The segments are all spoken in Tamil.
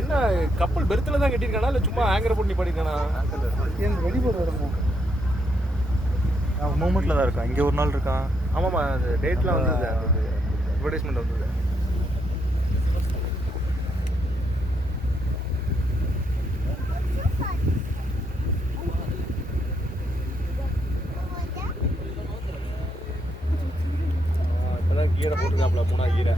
என்ன கப்பல் பெருத்துல தான் கட்டியிருக்கானா இல்லை சும்மா ஆங்கரை போட்டு பண்ணியிருக்கானா? வெளி போடுறோம் மூமெண்ட்டில் தான் இருக்கான். இங்கே ஒரு நாள் இருக்கான். ஆமாம்மா, அந்த டேட்லாம் வந்தது, அந்த அட்வர்டைஸ்மெண்ட் வந்தது. இப்போதான் கீரை போட்டுருக்காப்புல, 3 கீரை.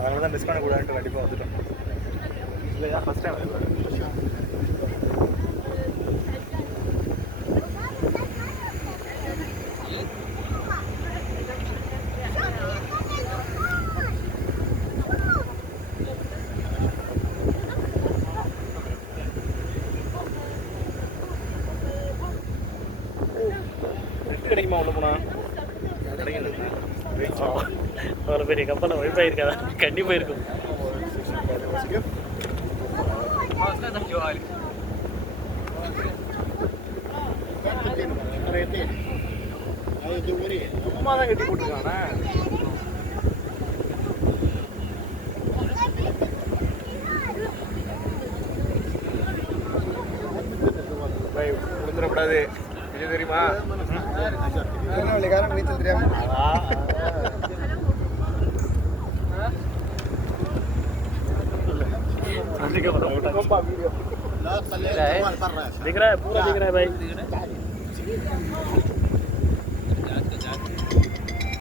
அதனால தான் மிஸ் பண்ணக்கூடாதுன்ட்டு கண்டிப்பாக வந்துட்டோம். இல்லையா, ஃபஸ்ட் டைம் கிடைக்குமா உள்ள போனா? அவ்வளோ பெரிய கப்பலில் ஒய்ஃபை இருக்காதா? கண்டிப்பாக இருக்கும். சும்மா தான் கட்டி போட்டுருக்கானே. விழுந்துடக்கூடாது, இது தெரியுமா? திருநெல்வேலிக்காரன் நீச்சல் தெரியாம दिख रहा है, पूरा दिख रहा है भाई.